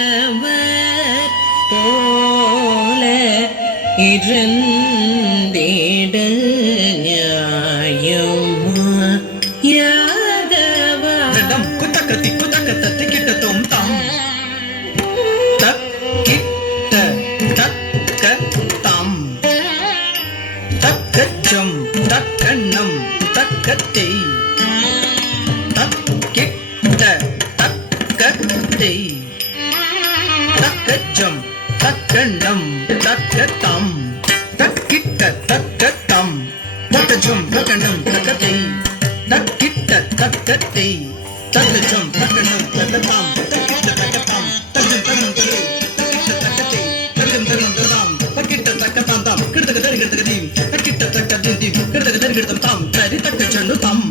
அறியாதவர் போல இருந்திட நியாயமா யாதவா குத்தக்கத்தி குத்தக்கத்தி கிட்டத்தும் தாம் தக்கிட்ட தக்க தாம் தக்கச்சம் தக்கண்ணம் தக்கத்தை தக்கிட்ட தக்கத்தை தக்கச்சம் தக்கண்ணம் தக்கத்தாம் தக்கிட்ட தக்கத்தாம் தக்கச்சம் தக்கண்ணம் தக்கத்தை தக்கிட்ட தக்கத்தை தக்கச்சம் தக்கண்ணம் தக்கத்தாம் தக்கிட்ட தக்கத்தாம் தக்கம் தக்கம் தரு தக்கிட்ட தக்கத்தை தக்கம் தக்கம் ததாம் தக்கிட்ட தக்கத்தாம் தாம் கிடதக தரி கிடதக தீம் தக்கிட்ட தக்கத்தை தீம் கிடதக தரி கிடதம் தாம் தரி தக்க சொன்னு தாம்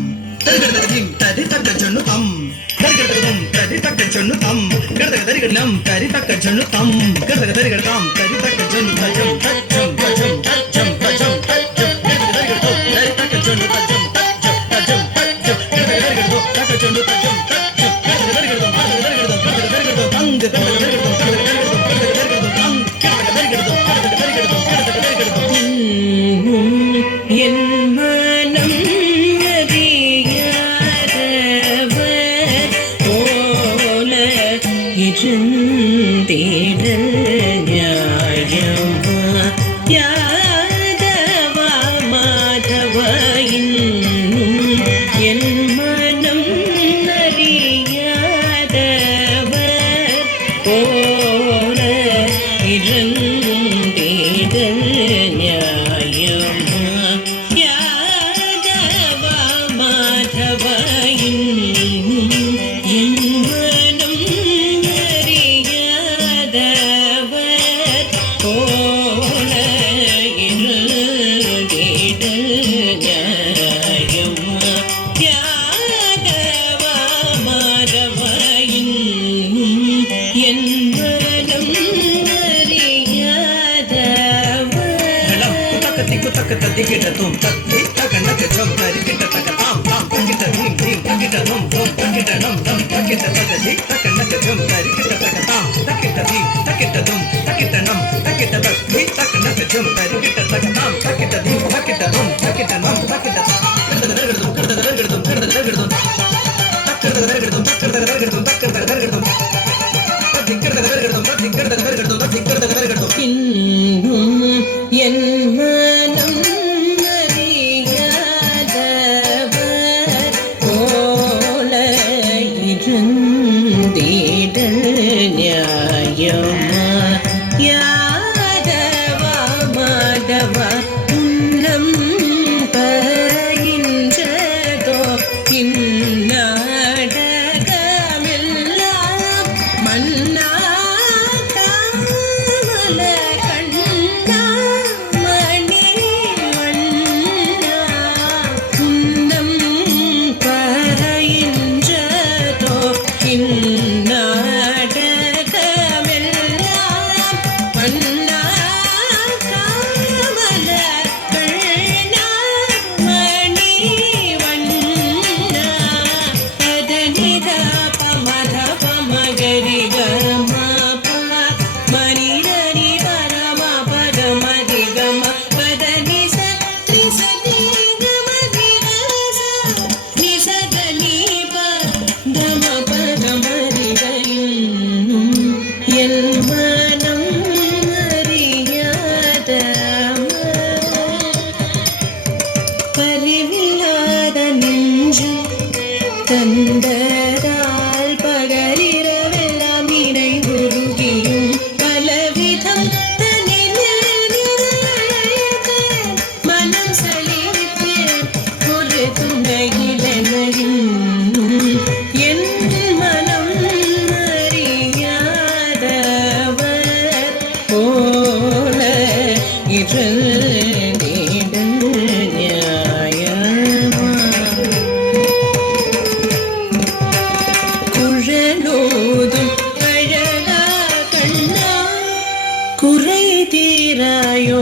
தரி கிடதக தீம் தரி தக்க சொன்னு தாம் தரி கிடதகம் தரி தக்க சொன்னு தாம் கிடதக தரி கிடனம் தரி தக்க சொன்னு தாம் கிடதக தரி கிடதாம் தரி தக்க சொன்னு தஜம் தஜம் தஜம் தஜம் தஜம் தஜம் கிடதக தரி கிடதம் தரி தக்க சொன்னு தஜம் தஜம் தஜம் தஜம் கிடதக தரி கிடதம் தக்க சொன்னு தஜம் தஜம் கிடதக தரி கிடதம் கிடதக தரி கிடதம் கிடதக தரி கிடதம் தங்க கிடதக தரி கிடதம் கிடதக தரி கிடதம் கிடதக தரி கிடதம் தங்க கிடதக தரி கிடதம் கிடதக தரி கிடதம் கிடதக தரி கிடதம் என் மனம் அறியாதவர் போல இருந்திட நியாயமா யாதவா மாதவ இன்னும் என் மனம் அறியாதவர் போல இருந்திட நியாயமா யாதவா மாதவ இன்னும் என் மனம் அறியாதவர் போல இருந்திட நியாயமா யாதவா மாதவ இன்னும் என் மனம் அறியாதவர் குத்தக்கத்தி கிட்டத்தும் தத்தி தக்கண்ணக்கு ஜம் தரி கிட்ட தக்க தாம் தாம் தக்கிட்ட தீம் தீம் தக்கிட்ட நம் தம் தக்கிட்ட நம் தம் தக்கிட்ட தக்கதி தக்கண்ணக்கு ஜம் தரி கிட்ட தக்க தாம் தக்கிட்ட தீம் தக்கிட்ட தும் தக்கிட்ட நம் தக்கிட்ட தக்கி தக்கண்ணக்கு ஜம் தரி கிட்ட தக்க தாம் தக்கிட்ட தீம் தக்கிட்ட தும் தக்கிட்ட நம் தக்கிட்ட கிடதக தரகிடதும் கிடதக தரகிடதும் கிடதக தரகிடதும் தக்கிடதக தரகிடதும் தக்கிடதக தரகிடதும் தக்கிடதக தரகிடதும் தத்தி கிடதக தரகிடதும் தத்தி கிடதக தரகிடதும் தத்தி கிடதக தரகிடதும் இன்னும் என் மனம் அறியாதவர் போல இருந்திட நியாயமா யாதவா மாதவா உன்னம் பயின்றதோ இந்நாடகமெல்லாம் மன்னா காமல கண்ணா மணி வண்ணா உன்னம் பயின்றதோ இந்நாடகமெல்லாம் மன்னா காமல கண்ணா மணி வண்ணா பதனித பமத பமகரி கம மணிரனி பரம பதமதி கம பதனி சத்ரி சதி கம திரச நிசதனி பதம பதமதி கயும் என் மனம் அறியாதவர் பரிவில்லாத நெஞ்சம் தந்ததால் பகலிரவெல்லாம் நினைவுருகியும் பலவிதம் மனம் சலித்து ஒரு துணையிலனையும் என் மனம் அறியாதவர் போல இருந்திட நியாயமா குழலோதும் அழகா கண்ணா குறை தீராயோ